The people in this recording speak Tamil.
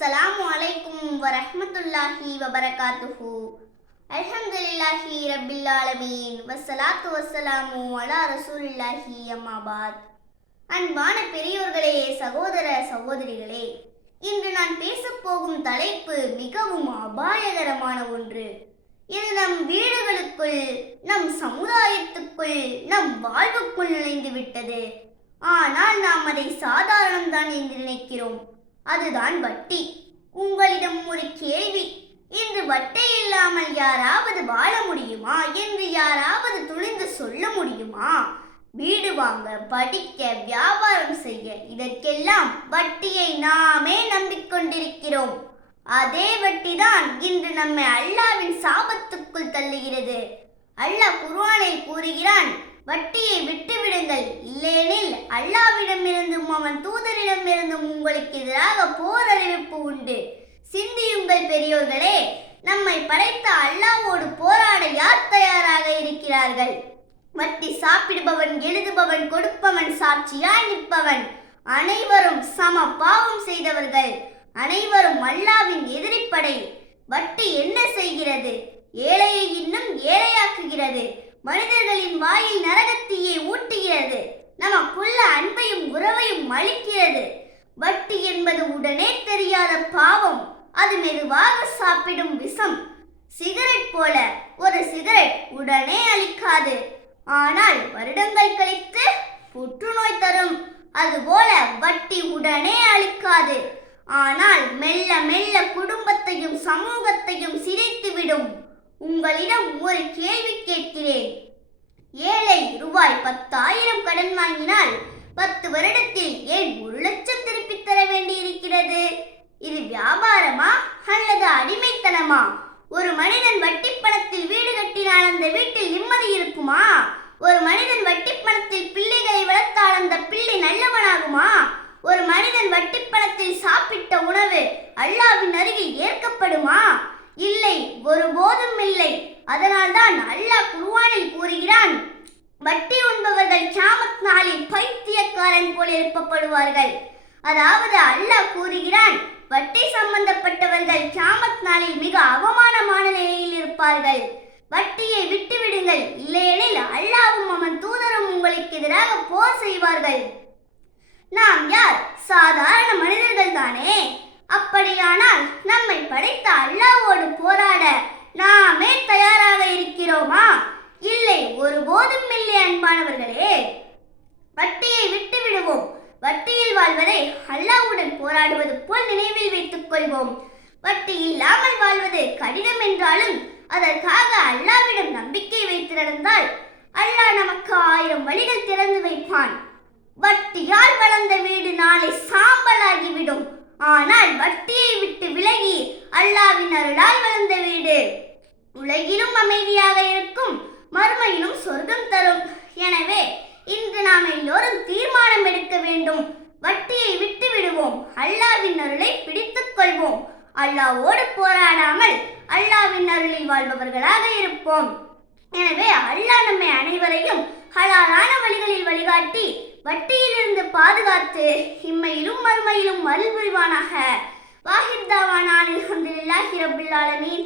அஸ்ஸலாமு அலைக்கும் வரஹமத்துல்லாஹி வபரகாத்துஹு. அல்ஹம்துலில்லாஹி ரப்பில் ஆலமீன் வஸ்ஸலாத்து வஸ்ஸலாமு அலா ரசூலில்லாஹி அம்மாபாத் அன்பான பெரியோர்களே சகோதர சகோதரிகளே இன்று நான் பேசப்போகும் தலைப்பு மிகவும் அபாயகரமான ஒன்று. இது நம் வீடுகளுக்குள் நம் சமுதாயத்துக்குள் நம் வாழ்வுக்குள் நுழைந்து விட்டது ஆனால் நாம் அதை சாதாரணம்தான் என்று நினைக்கிறோம். அதுதான் வட்டி. உங்களிடம் ஒரு கேள்வி. இன்று வட்டி இல்லாமல் யாராவது வாழ முடியுமா? என்று யாராவது துணிந்து சொல்ல முடியுமா? வீடு வாங்க படிக்க வியாபாரம் செய்ய இதற்கெல்லாம் வட்டியை நாமே நம்பிக்கொண்டிருக்கிறோம். அதே வட்டிதான் இன்று நம்மை அல்லாவின் சாபத்துக்குள் தள்ளுகிறது. அல்லாஹ் குர்ஆனில் கூறுகிறான் வட்டியை விட்டுவிடுங்கள் இல்லையெனில் அல்லாவிடமிருந்தும் அவன் தூதரிடமிருந்தும் உங்களுக்கு எதிராக போர் அறிவிப்பு உண்டு. சிந்தியுங்கள் பெரியோர்களே நம்மை படைத்த அல்லாவோடு போராட யார் தயாராக இருக்கிறார்கள்? வட்டி சாப்பிடுபவன் எழுதுபவன் கொடுப்பவன் சாட்சியாய் நிற்பவன். அனைவரும் சம பாவம் செய்தவர்கள். அனைவரும் அல்லாவின் எதிரிப்படை. வட்டி என்ன செய்கிறது? ஏழையை இன்னும் ஏழையாக்குகிறது. மனிதர்களின் வாயில் நரகத்தீயை ஊட்டுகிறது. நமக்குள்ள அன்பையும் உறவையும் அளிக்கிறது வட்டி என்பது உடனே தெரியாத பாவம். அது மெதுவாக சாப்பிடும் விஷம். சிகரெட் போல ஒரு சிகரெட் உடனே அழிக்காது. ஆனால் வருடங்கள் கழித்து புற்றுநோய் தரும். அதுபோல வட்டி உடனே அழிக்காது. ஆனால் மெல்ல மெல்ல குடும்பத்தையும் சமூகத்தையும் சிதைத்துவிடும். உங்களிடம் ஒரு கேள்வி கேட்கிறேன். ஏழை ரூபாய் பத்தாயிரம் கடன் வாங்கினால் பத்து வருடத்தில் ஏன் ஒரு லட்சம் திருப்பித் தர வேண்டியிருக்கிறது? இது வியாபாரமா அல்லது அடிமைத்தனமா? ஒரு மனிதன் வட்டி பணத்தில் வீடு கட்டினால் அந்த வீட்டில் நிம்மதி இருக்குமா? ஒரு மனிதன் வட்டி பணத்தில் பிள்ளைகளை வளர்த்தால் அந்த பிள்ளை நல்லவனாகுமா? ஒரு மனிதன் வட்டி பணத்தில் சாப்பிட்ட உணவு அல்லாவின் அருகில் ஏற்கப்படுமா? இல்லை ஒருபோதும் இல்லை அதனால்தான் அல்லாஹ் குருவானில் கூறுகிறான் வட்டி உண்பவர்கள் கியாமத் நாளில் பைத்தியக்காரன் போல் எழுப்பப்படுவார்கள். அதாவது அல்லாஹ் கூறுகிறான் வட்டி சம்பந்தப்பட்டவர்கள் கியாமத் நாளில் மிக அவமானமான நிலையில் இருப்பார்கள். வட்டியை விட்டுவிடுங்கள். இல்லையெனில் அல்லாவும் அவன் தூதரும் உங்களுக்கு எதிராக போர் செய்வார்கள். நாம் யார்? சாதாரண மனிதர்கள் தானே. அப்படியானால் நம்மை படைத்த அல்லாவோடு போராட நாமே தயாராக இருக்கிறோமா இல்லை ஒருபோதும் இல்லை அன்பானவர்களே வட்டியை அறிவோம் வட்டியில் வாழ்வதை அல்லாவுடன் போராடுவது போல் நினைவில் வைத்துக் கொள்வோம். வட்டி இல்லாமல் வாழ்வது கடினம் என்றாலும் அதற்காக அல்லாவிடம் நம்பிக்கை வைத்து நடந்தால் அல்லாஹ் நமக்கு ஆயிரம் வழிகள் திறந்து வைப்பான். வட்டியால் வளர்ந்த வீடு நாளை சாம்பலாகிவிடும். ஆனால் வட்டியை விட்டு விலகி அல்லாவின் அருளால் வளர்ந்த வீடு உலகிலும் அமைதியாக இருக்கும் மறுமையிலும் சொர்க்கம் தரும். எனவே இன்று நாம் எல்லோரும் தீர்மானம் எடுக்க வேண்டும் வட்டியை விட்டு விடுவோம் அல்லாவின் அருளை பிடித்துக் கொள்வோம் அல்லாவோடு போராடாமல் அல்லாவின் அருளில் வாழ்பவர்களாக இருப்போம். எனவே அல்லாஹ் நம்மை அனைவரையும் ஹலாலான வழிகளில் வழிகாட்டி வட்டியிலிருந்து பாதுகாத்து இம்மையிலும் மறுமையிலும் அருள் புரிவானாக வாஹித் தாவானான் அல்ஹம்துலில்லாஹி ரப்பில் ஆலமீன்.